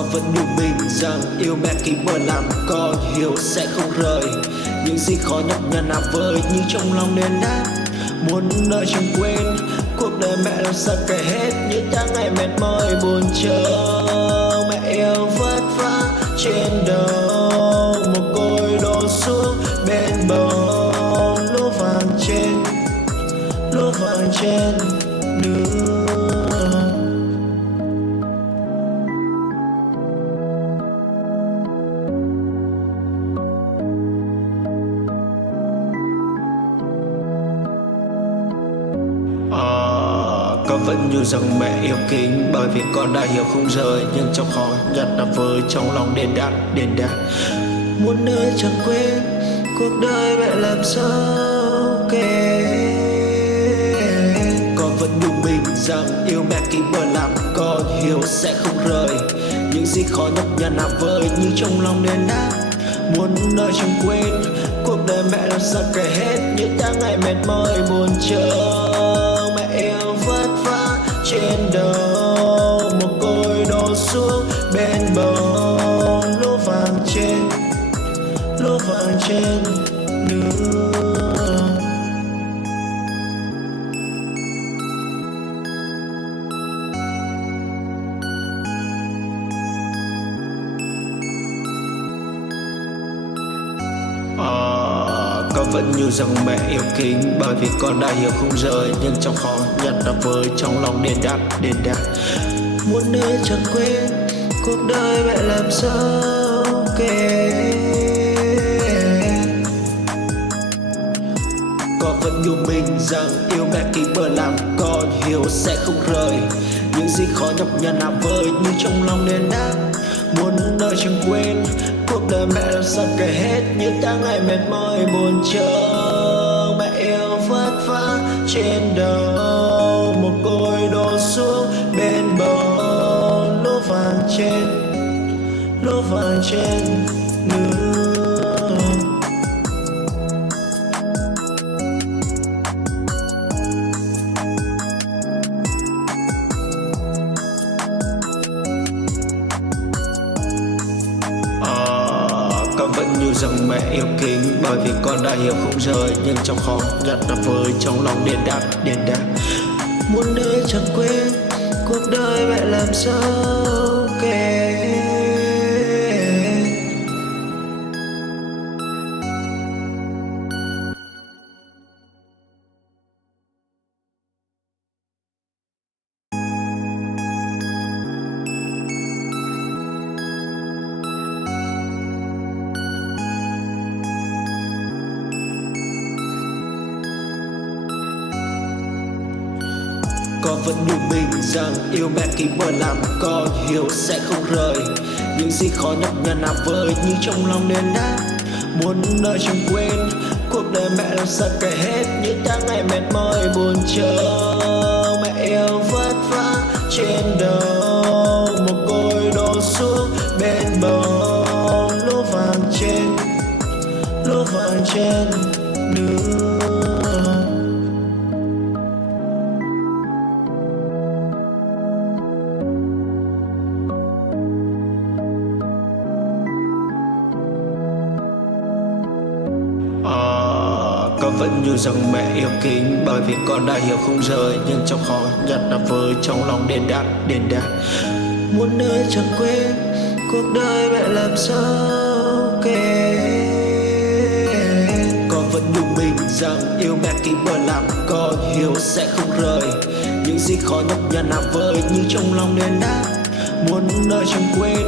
Con vẫn nhủ mình rằng yêu mẹ khi bờ làm con hiểu sẽ không rời. Những gì khó nhọc nhằn nào vơi nhưng trong lòng nên đáp muốn nơi chẳng quên. Cuộc đời mẹ làm sao kể hết những tháng ngày mệt mỏi buồn chờ. Mẹ yêu vất vả trên đầu, một côi đổ xuống bên bờ. Lúa vàng trên đường. Con vẫn như rằng mẹ yêu kính, bởi vì con đã hiểu không rời. Nhưng trong khó nhặt là với trong lòng đền đáp muốn nơi chẳng quên. Cuộc đời mẹ làm sao kể. Con vẫn nhủ mình rằng yêu mẹ khi bờ làm con hiểu sẽ không rời. Những gì khó nhọc nhằn nào vơi nhưng trong lòng đền đáp muốn nơi chẳng quên. Cuộc đời mẹ làm sao kể hết những tháng ngày mệt mỏi buồn chờ. Mẹ yêu vất vả trên đầu, một côi đổ xuống bên bờ. Lúa vàng trên đường. Con vẫn như rằng mẹ yêu kính, bởi vì con đã hiểu không rời. Nhưng trong khó nhặt là với trong lòng đền đáp muốn nơi chẳng quên. Cuộc đời mẹ làm sao kể. Con vẫn nhủ mình rằng yêu mẹ khi bờ làm con hiểu sẽ không rời. Những gì khó nhọc nhằn nào vơi nhưng trong lòng đền đáp muốn nơi chẳng quên. Cuộc đời mẹ làm sao kể hết những tháng ngày mệt mỏi buồn chờ. Mẹ yêu vất vả trên đầu, một côi đổ xuống bên bờ. Lúa vàng trên đường. Con vẫn như rằng mẹ yêu kính, bởi vì con đã hiểu không rời. Nhưng trong khó nhặt là với trong lòng đền đáp muốn nơi chẳng quên. Cuộc đời mẹ làm sao kể. Con vẫn nhủ mình rằng yêu mẹ khi bờ làm con hiểu sẽ không rời. Những gì khó nhọc nhằn nào vơi nhưng trong lòng nên đáp muốn nơi chẳng quên. Cuộc đời mẹ làm sao kể hết những tháng ngày mệt mỏi buồn chờ. Mẹ yêu vất vả trên đầu, một côi đổ xuống bên bờ. Lúa vàng trên đường. Con vẫn như rằng mẹ yêu kính, bởi vì con đã hiểu không rời. Nhưng trong khó nhặt là với trong lòng đền đáp muốn nơi chẳng quên. Cuộc đời mẹ làm sao kể. Con vẫn nhủ mình rằng yêu mẹ khi bờ làm con hiểu sẽ không rời. Những gì khó nhọc nhằn nào vơi nhưng trong lòng đền đáp muốn nơi chẳng quên.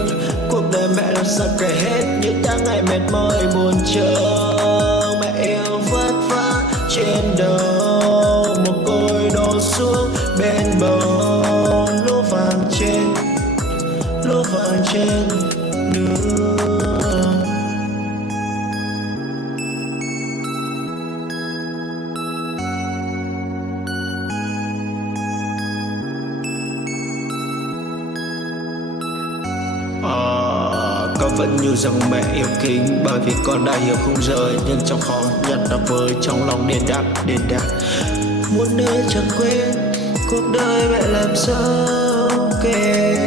Cuộc đời mẹ làm sao kể hết những tháng ngày mệt mỏi buồn chờ. Mẹ yêu vất vả trên đầu, một côi đổ xuống bên bờ. Lúa vàng trên đường. Con vẫn như rằng mẹ yêu kính, bởi vì con đã hiểu không rời. Nhưng trong khó nhặt là với trong lòng đền đáp muốn nơi chẳng quên. Cuộc đời mẹ làm sao kể.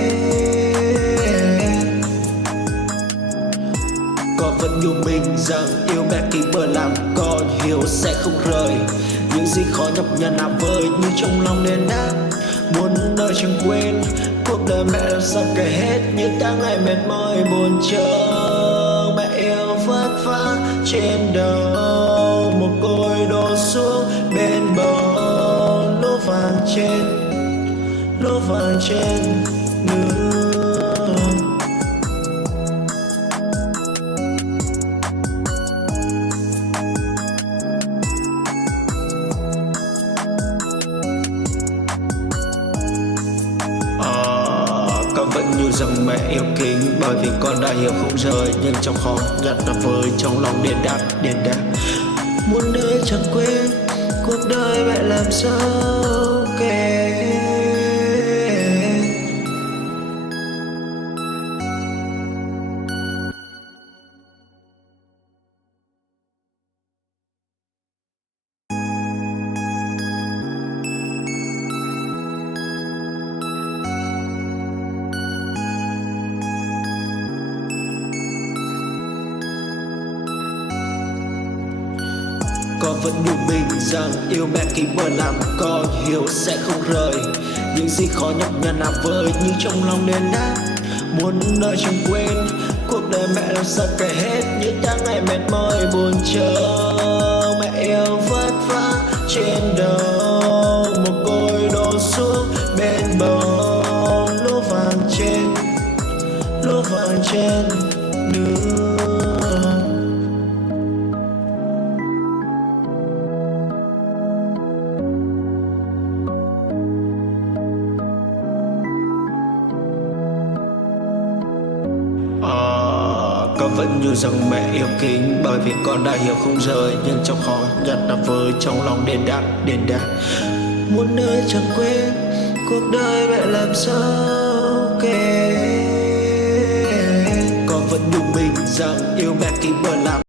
Con vẫn nhủ mình rằng yêu mẹ kính bờ làm con hiểu sẽ không rời. Những gì khó nhọc nhằn là vơi nhưng trong lòng nên đáp. Muốn đời chẳng quên cuộc đời mẹ làm sao kể hết những tháng ngày mệt mỏi buồn chờ. Mẹ yêu vất vả trên đầu một côi đổ xuống bên bờ. Lúa vàng trên nương. Con vẫn nhủ rằng mẹ yêu kính bởi vì con đã hiểu không rời. Nhưng trong khó nhặt là vơi trong lòng điên đáp. Muốn đời chẳng quên cuộc đời mẹ làm sao kể. Con vẫn nhủ mình rằng yêu mẹ kính bờ làm con hiểu sẽ không rời. Những gì khó nhọc nhằn là vơi nhưng trong lòng nên đáp. Muốn đời chẳng quên cuộc đời mẹ làm sao kể hết những tháng ngày mệt mỏi buồn chờ. Mẹ yêu vất vả trên đầu một côi đổ xuống bên bờ. Lúa vàng trên nương. Con vẫn nhủ rằng mẹ yêu kính bởi vì con đã hiểu không rời. Nhưng trong khó nhặt là vơi trong lòng đền đáp. Muốn nơi chẳng quên cuộc đời mẹ làm sao kể. Con vẫn nhủ mình rằng yêu mẹ kính bờ làm